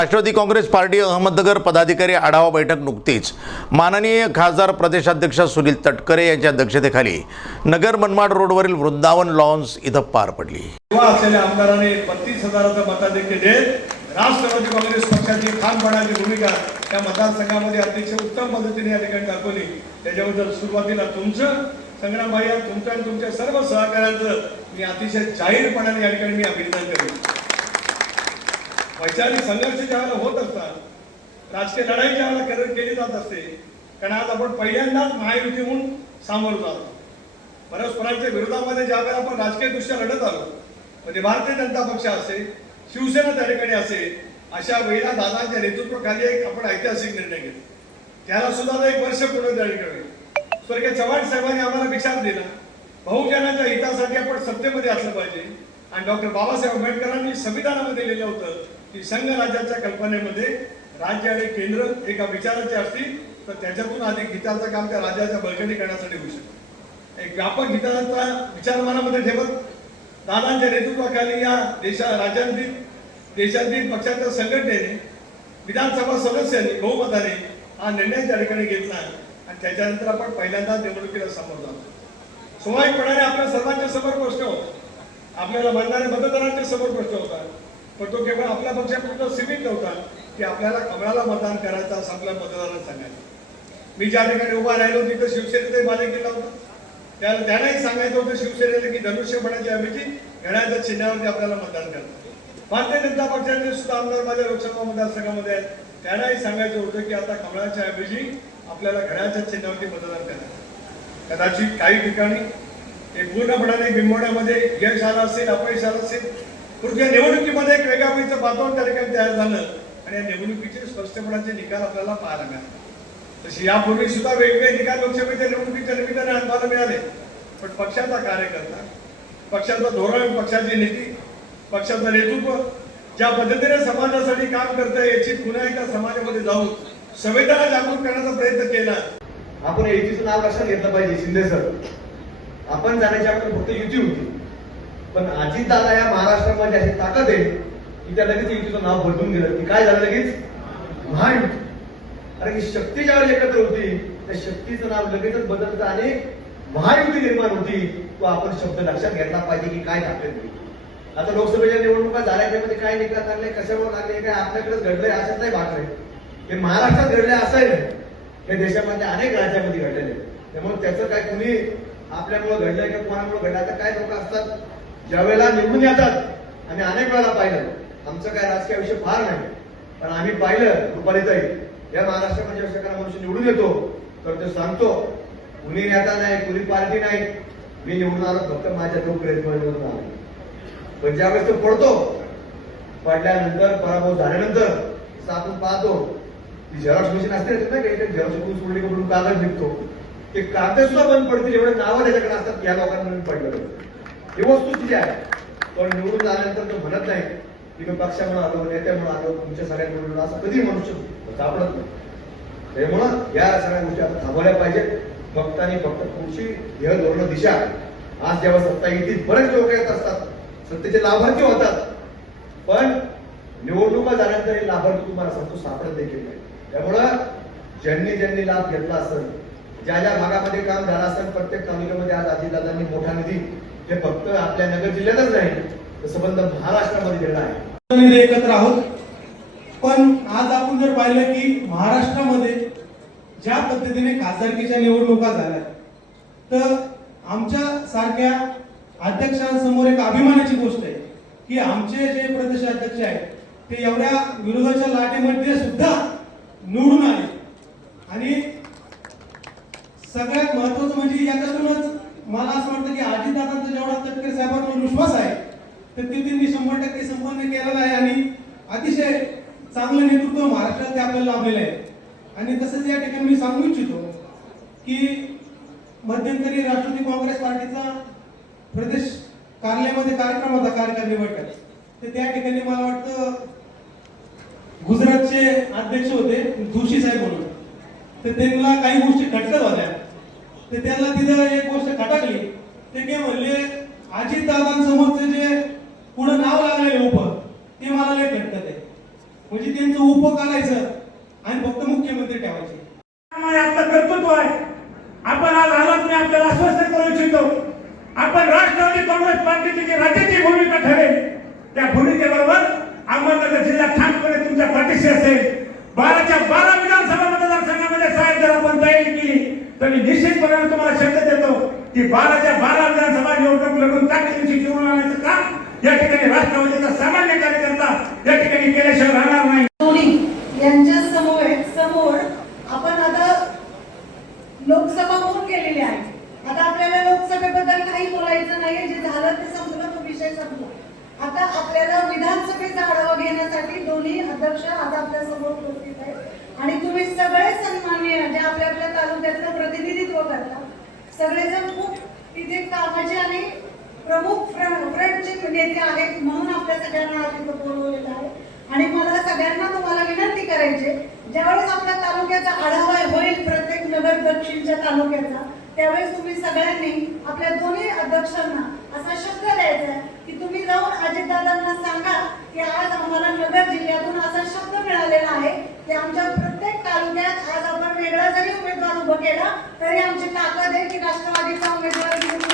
Rashtrawadi Congress party Ahmednagar पदाधिकारी आढावा बैठक नुकतीच. माननीय खासदार प्रदेशाध्यक्ष सुनील तटकरे यांच्या अध्यक्षतेखाली नगर मनमाड रोडवरील वृंदावन लॉन्स इथं पार पडली. असलेल्या आमदाराने बत्तीस हजाराचा मताधिक्य देत राष्ट्रवादी काँग्रेस पक्षाची खानपणाची भूमिका त्या मतदारसंघामध्ये अतिशय उत्तम पद्धतीने या ठिकाणी दाखवली. त्याच्याबद्दल सुरुवातीला तुमचं संग्राम भाई तुमच्या आणि तुमच्या सर्व सहकाऱ्यांचं मी अतिशय जाहीरपणाने या ठिकाणी मी अभिनंदन करेन. वैचारिक संघर्ष ज्यावेळेला होत असतात राजकीय लढाई ज्यावेळेला केली जात असते कारण आज आपण पहिल्यांदाच महायुती म्हणून सामोरं जातो परस्परांच्या विरोधामध्ये ज्या वेळेला आपण राजकीय दृष्ट्या लढत आलो म्हणजे भारतीय जनता पक्ष असेल शिवसेना त्या ठिकाणी असेल अशा वेळेला दादांच्या नेतृत्वाखाली एक आपण ऐतिहासिक निर्णय घेतला. त्याला सुद्धा एक वर्ष पूर्ण त्या ठिकाणी स्वर्गीय चव्हाण साहेबांनी आम्हाला विचार दिला बहुजनाच्या हितासाठी आपण सत्तेमध्ये असलं पाहिजे. आणि डॉक्टर बाबासाहेब आंबेडकरांनी संविधानामध्ये लिहिलं होतं की संघ राज्याच्या कल्पनेमध्ये राज्य आणि केंद्र एका विचाराचे असतील तर त्याच्यातून अधिक हिताचं काम त्या राज्याच्या बळकटीकरणासाठी होऊ शकतं. एक व्यापक हिताचा विचार मनामध्ये ठेवत दादांच्या नेतृत्वाखाली या देशा राज्यांतील देशातील पक्षाच्या संघटनेने विधानसभा सदस्यांनी बहुमताने हा निर्णय त्या ठिकाणी घेतला आणि त्याच्यानंतर आपण पहिल्यांदा निवडणुकीला समोर जातो स्वाभाविकपणाने आपल्या सर्वांच्या समोर प्रश्न होता. आपल्याला म्हणणाऱ्या मतदारांच्या समोर प्रश्न होता. पण तो केवळ आपल्या पूर्ण सीमित नव्हता की आपल्याला कमळाला मतदान करायचं असं आपल्या मतदारांना सांगायचं. मी ज्या ठिकाणी उभा राहिलो तिथं शिवसेनेचाही मालक केला होता. त्याला त्यांनाही सांगायचं होतं शिवसेनेला की धनुष्यपणाच्या ऐवजी घड्याच्या चिन्हावरती आपल्याला मतदान करायचं भारतीय जनता पक्षाचे सुद्धा आमदार माझ्या लोकसभा मतदारसंघामध्ये आहेत. त्यांनाही सांगायचं होतं की आता कमळाच्या ऐवजी आपल्याला घड्याच्या चिन्हावरती मतदान करायचं कदाचित काही ठिकाणी हे पूर्णपणाने बिंबवण्यामध्ये यश आलं असेल अपयश आलं असेल परंतु या निवडणुकीमध्ये एक वेगळ्या वातावरण त्या ठिकाणी तयार झालं आणि या निवडणुकीचे स्पष्टपणाचे निकाल आपल्याला पाहायला मिळाले. तशी यापूर्वी सुद्धा वेगवेगळे निकाल लोकसभेच्या निवडणुकीच्या निमित्ताने अनुभवायला मिळाले. पण पक्षाचा कार्यकर्ता पक्षाचं धोरण पक्षाची नीती पक्षाचं नेतृत्व ज्या पद्धतीने समाजासाठी काम करतं याची पुन्हा एकदा समाजामध्ये जाऊन संवेदना जागृत करण्याचा प्रयत्न केला. आपण युतीचं नाव लक्षात घेतलं पाहिजे शिंदे सर? आपण जाण्याची आपण फक्त युती होती. पण अजित दादा या महाराष्ट्रामध्ये अशी ताकद आहे की त्या लगेच युतीचं नाव बदलून गेलं की काय झालं लगेच? महायुती कारण ही शक्ती ज्यावेळेस एकत्र होती त्या शक्तीचं नाव लगेचच बदलतं आणि महायुती निर्माण होती तो आपण शब्द लक्षात घेतला पाहिजे की काय दाखवेल ते. आता लोकसभेच्या निवडणुका झाल्याच्यामध्ये काय निकाल लागले कशावर लागले काय आपल्याकडेच घडलंय असंच नाही भागलंय हे महाराष्ट्रात घडले असं हे देशामध्ये अनेक राज्यामध्ये घडलेले त्यामुळे त्याचं काय कुणी आपल्यामुळे घडलंय का कोणामुळे घडलं आता काय लोक असतात? ज्या वेळेला निवडून येतात आम्ही अनेक वेळेला पाहिलं. आमचं काय राजकीय विषय फार नाही. पण आम्ही पाहिलं रुपालीताई या महाराष्ट्रामध्ये एखादा मनुष्य निवडून येतो. तर तो सांगतो कुणी नेता नाही कुणी पार्टी नाही. मी निवडून आलो फक्त माझ्या नोकरीमुळे निवडून आलो. पण ज्यावेळेस तो पडतो पडल्यानंतर पराभव झाल्यानंतर असं आपण पाहतो ती झेरॉक्स मशीन असते ना काही झेरॉक्स करून सोडली करून कागद निघतो. ते कागद सुद्धा बंद पडतील एवढे नावं त्याच्याकडे असतात या लोकांना पडलं ही वस्तू तिची आहे. पण निवडून आल्यानंतर तो म्हणत नाही की मी पक्षामुळे आलो नेत्यामुळे आलो तुमच्या सगळ्या निवडून असं कधी म्हणू शकतो. सापडत नाही. त्यामुळं या सगळ्या गोष्टी आपण थांबवल्या पाहिजेत. फक्त आणि फक्त पुढची ध्येय धोरण दिशा. आज जेव्हा सत्ता येतील बरेच लोक येत असतात सत्तेचे लाभार्थी होतात. पण निवडणुका झाल्यानंतर हे लाभार्थी तुम्हाला सांगतो सापडत देखील नाही. त्यामुळं ज्यांनी ज्यांनी लाभ घेतला असेल ज्या ज्या भागामध्ये काम झालं असेल प्रत्येक तालुक्यामध्ये आज आजीदादांनी मोठा निधी हे फक्त आपल्या नगर जिल्ह्यातच नाही तर संबंध महाराष्ट्रामध्ये गेला आहे. एकत्र आहोत. पण आज आपण जर पाहिलं की महाराष्ट्रामध्ये ज्या पद्धतीने खासदारकीच्या निवडणुका झाल्या तर आमच्या सारख्या अध्यक्षांसमोर एक अभिमानाची गोष्ट आहे की आमचे जे प्रदेश अध्यक्ष आहेत ते एवढ्या विरोधाच्या लाटेमध्ये सुद्धा निवडून आले. आणि सगळ्यात महत्वाचं म्हणजे याच्यातूनच मला असं वाटतं की अजितदादांचा जेवढा तटकरे साहेबांवर विश्वास आहे तर ते त्यांनी शंभर टक्के संपन्न केलेला आहे आणि अतिशय चांगलं नेतृत्व महाराष्ट्रात ते आपल्याला लाभलेलं आहे. आणि तसंच या ठिकाणी मी सांगू इच्छितो की मध्यंतरी राष्ट्रवादी काँग्रेस पार्टीचा प्रदेश कार्यालयामध्ये कार्यक्रम होता कार्यकारिणी बैठक. तर त्या ठिकाणी मला वाटतं गुजरातचे अध्यक्ष होते जोशी साहेब म्हणून. तर त्यांना काही गोष्टी खटकत होत्या. तर त्यांना तिथं एक अजितदादांसमोरचं जे पुढे नाव लागले उप ते मला लय घटत आहे. म्हणजे त्यांचं उप काढायचं आणि फक्त मुख्यमंत्री ठेवायचे. आपलं कर्तृत्व आहे. आपण आज आलात मी आपल्याला आश्वस्त करू इच्छितो. आपण राष्ट्रवादी काँग्रेस पार्टीची जी राज्याची भूमिका ठरेल त्या भूमिकेबरोबर अहमदनगर जिल्ह्यात ठामपणे तुमच्या पाठीशी असेल. बाराच्या बारा विधानसभा मतदारसंघामध्ये साहेब जर आपण तयारी केली तर मी निश्चितपणे तुम्हाला शब्द देतो की बाराच्या बारा निवडणूक लढून ताकदीची जीवन आणायचं काम या ठिकाणी राष्ट्रवादीचा सामान्य कार्यकर्ता या ठिकाणी केल्याशिवाय राहणार नाही. यांच्या समोर समोर आपण आता लोकसभा होऊन गेलेली आहे. आता आपल्याला लोकसभेबद्दल काही बोलायचं नाहीये जे झालं ते संपलं तो विषय संपला. आता आपल्याला विधानसभेचा आढावा घेण्यासाठी दोन्ही अध्यक्ष आज आपल्यासमोर उपस्थित आहेत. आणि तुम्ही सगळे सन्माननीय जे आपल्या आपल्या तालुक्यातलं प्रतिनिधित्व करता सगळेजण कामाचे आणि प्रमुख फ्रंट फ्रंटचे नेते आहेत म्हणून आपल्या सगळ्यांना आज इथं बोलवलेलं आहे आणि मला सगळ्यांना तुम्हाला विनंती करायची ज्यावेळेस आपल्या तालुक्याचा आढावा होईल प्रत्येक नगर दक्षिणच्या तालुक्याचा त्यावेळेस तुम्ही सगळ्यांनी आपल्या दोन्ही अध्यक्षांना असा शब्द द्यायचा की तुम्ही जाऊन अजितदादांना सांगा की आज आम्हाला नगर जिल्ह्यातून असा शब्द मिळालेला आहे की आमच्या प्रत्येक तालुक्यात आज आपण वेगळा जरी उमेदवार उभं केला तरी आमची ताकद आहे की राष्ट्रवादीचा उमेदवार